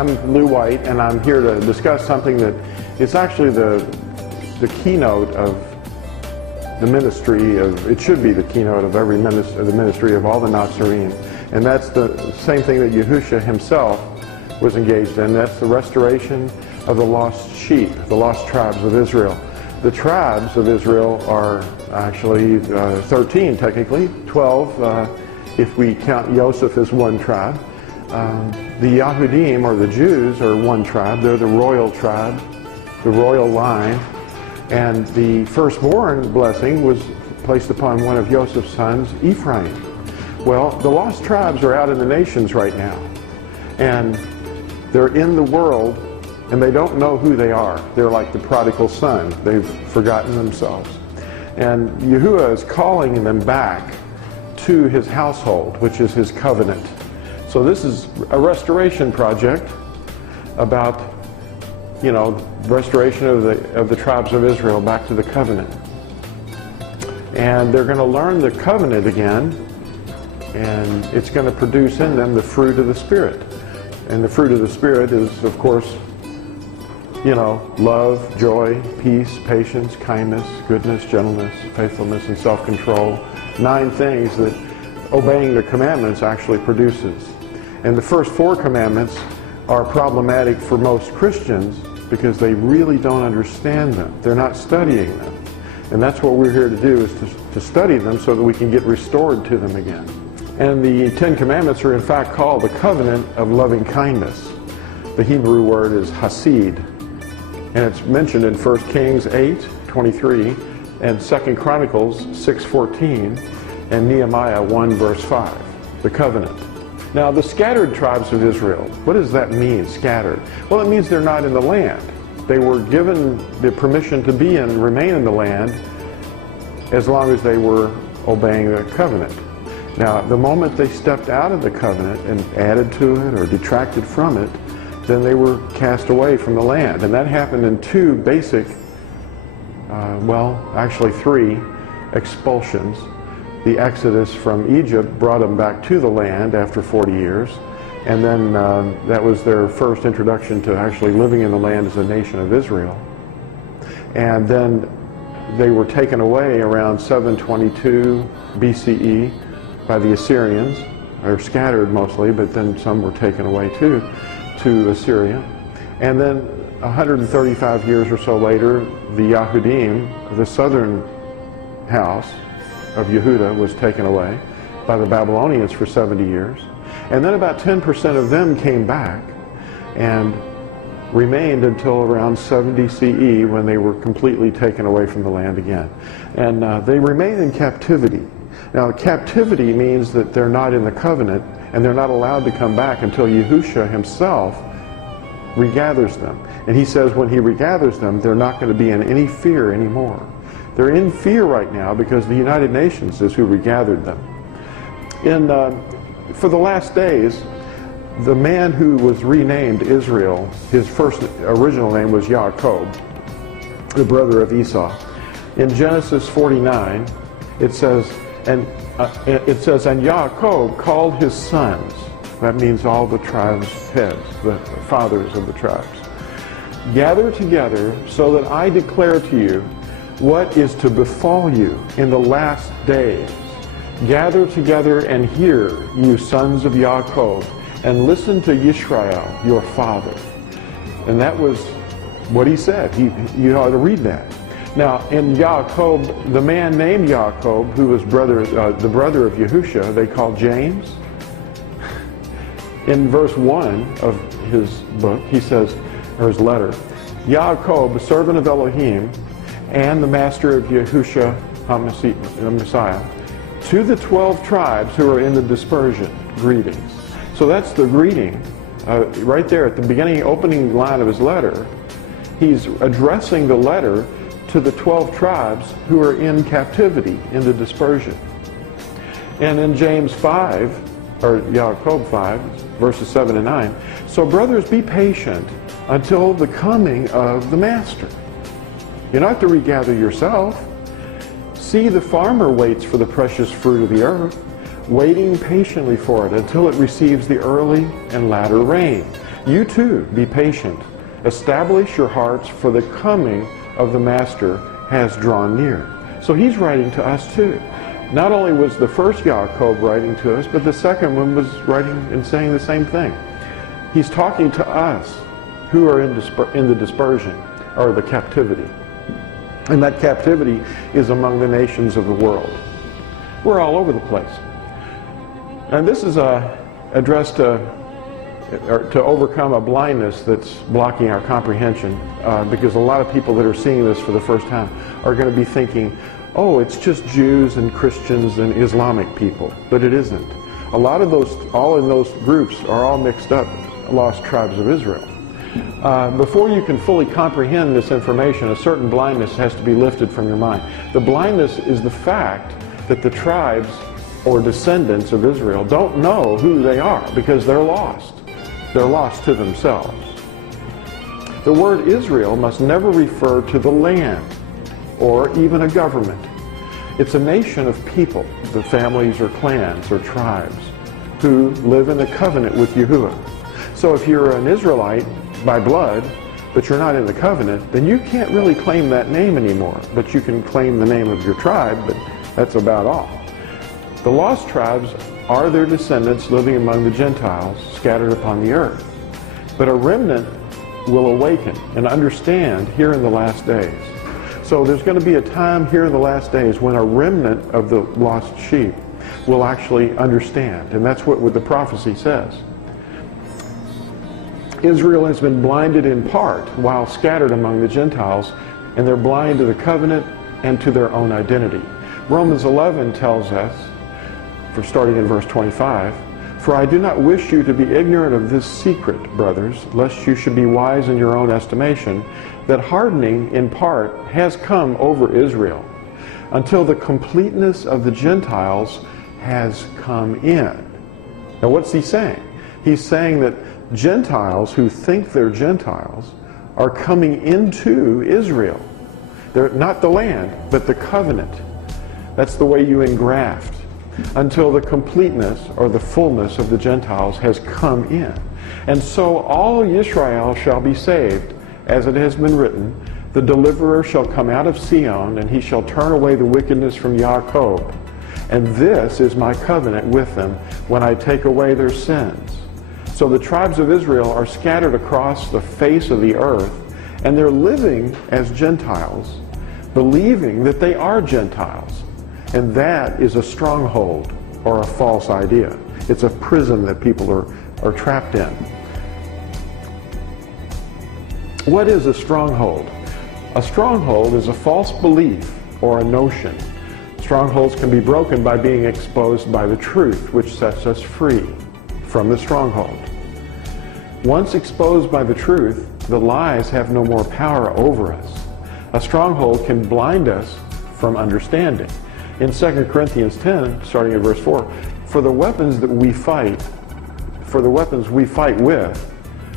I'm Lou White, and I'm here to discuss something that is actually the keynote of the ministry of, it should be the keynote of every ministry, the ministry of all the Nazarene, and that's the same thing that Yahushua himself was engaged in. That's the restoration of the lost sheep, the lost tribes of Israel. The tribes of Israel are actually 13 technically, 12 if we count Joseph as one tribe. The Yahudim, or the Jews, are one tribe. They're the royal tribe, the royal line. And the firstborn blessing was placed upon one of Joseph's sons, Ephraim. Well, the lost tribes are out in the nations right now. And they're in the world, and they don't know who they are. They're like the prodigal son. They've forgotten themselves. And Yahuwah is calling them back to his household, which is his covenant. So this is a restoration project about, you know, restoration of the tribes of Israel back to the covenant. And they're going to learn the covenant again, and it's going to produce in them the fruit of the Spirit. And the fruit of the Spirit is, of course, you know, love, joy, peace, patience, kindness, goodness, gentleness, faithfulness, and self-control. 9 things that obeying the commandments actually produces. And the first 4 commandments are problematic for most Christians because they really don't understand them. They're not studying them. And that's what we're here to do, is to study them so that we can get restored to them again. And the 10 commandments are in fact called the covenant of loving kindness. The Hebrew word is hasid. And it's mentioned in 1 Kings 8:23 and 2 Chronicles 6:14 and Nehemiah 1 verse 5. The covenant. Now, the scattered tribes of Israel, what does that mean, scattered? Well, it means they're not in the land. They were given the permission to be and remain in the land as long as they were obeying the covenant. Now, the moment they stepped out of the covenant and added to it or detracted from it, then they were cast away from the land. And that happened in 2 basic, well, actually 3 expulsions. The Exodus from Egypt brought them back to the land after 40 years. And then that was their first introduction to actually living in the land as a nation of Israel. And then they were taken away around 722 BCE by the Assyrians. They were scattered mostly, but then some were taken away too to Assyria. And then 135 years or so later, the Yahudim, the southern house of Yehuda, was taken away by the Babylonians for 70 years. And then about 10% of them came back and remained until around 70 CE, when they were completely taken away from the land again. And they remained in captivity. Now, captivity means that they're not in the covenant, and they're not allowed to come back until Yahushua himself regathers them. And he says when he regathers them, they're not going to be in any fear anymore. They're in fear right now because the United Nations is who regathered them. For the last days, the man who was renamed Israel, his first original name was Yaakov, the brother of Esau. In Genesis 49, it says, and Yaakov called his sons. That means all the tribes' heads, the fathers of the tribes. Gather together so that I declare to you what is to befall you in the last days. Gather together and hear, you sons of Yaakov, and listen to Yisrael, your father. And that was what he said. You ought to read that. Now, in Yaakov, the man named Yaakov, who was the brother of Yahushua, they called James. In verse 1 of his book, he says, or his letter, Yaakov, the servant of Elohim, and the master of Yahushua the Messiah, to the 12 tribes who are in the dispersion, greetings. So that's the greeting. Right there at the beginning, opening line of his letter, he's addressing the letter to the 12 tribes who are in captivity, in the dispersion. And in James 5, or Yaakov 5, verses 7 and 9, so brothers, be patient until the coming of the master. You don't have to regather yourself. See, the farmer waits for the precious fruit of the earth, waiting patiently for it until it receives the early and latter rain. You too, be patient. Establish your hearts, for the coming of the Master has drawn near. So he's writing to us too. Not only was the first Yaakov writing to us, but the second one was writing and saying the same thing. He's talking to us who are in the dispersion, or the captivity. And that captivity is among the nations of the world. We're all over the place. And this is addressed to overcome a blindness that's blocking our comprehension, because a lot of people that are seeing this for the first time are going to be thinking, oh, it's just Jews and Christians and Islamic people. But it isn't. A lot of those, all in those groups, are all mixed up, lost tribes of Israel. Before you can fully comprehend this information, a certain blindness has to be lifted from your mind. The blindness is the fact that the tribes or descendants of Israel don't know who they are, because they're lost. They're lost to themselves. The word Israel must never refer to the land or even a government. It's a nation of people, the families or clans or tribes, who live in a covenant with Yahuwah. So if you're an Israelite by blood, but you're not in the covenant, then you can't really claim that name anymore. But you can claim the name of your tribe, but that's about all. The lost tribes are their descendants living among the Gentiles scattered upon the earth. But a remnant will awaken and understand here in the last days. So there's going to be a time here in the last days when a remnant of the lost sheep will actually understand. And that's what the prophecy says. Israel has been blinded in part while scattered among the Gentiles, and they're blind to the covenant and to their own identity. Romans 11 tells us, for starting in verse 25, "For I do not wish you to be ignorant of this secret, brothers, lest you should be wise in your own estimation, that hardening in part has come over Israel, until the completeness of the Gentiles has come in." Now what's he saying? He's saying that Gentiles who think they're Gentiles are coming into Israel. They're not the land, but the covenant. That's the way you engraft. Until the completeness or the fullness of the Gentiles has come in. And so all Israel shall be saved, as it has been written, "The deliverer shall come out of Sion, and he shall turn away the wickedness from Jacob. And this is my covenant with them when I take away their sins." So the tribes of Israel are scattered across the face of the earth, and they're living as Gentiles, believing that they are Gentiles. And that is a stronghold or a false idea. It's a prison that people are trapped in. What is a stronghold? A stronghold is a false belief or a notion. Strongholds can be broken by being exposed by the truth, which sets us free from the stronghold. Once exposed by the truth, the lies have no more power over us. A stronghold can blind us from understanding. In 2 Corinthians 10, starting at verse 4, for the weapons we fight with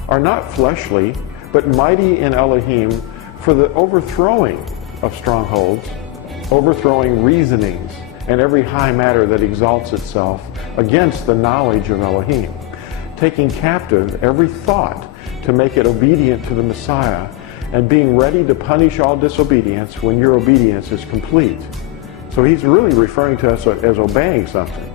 are not fleshly, but mighty in Elohim for the overthrowing of strongholds, overthrowing reasonings, and every high matter that exalts itself against the knowledge of Elohim, taking captive every thought to make it obedient to the Messiah, and being ready to punish all disobedience when your obedience is complete. So he's really referring to us as obeying something.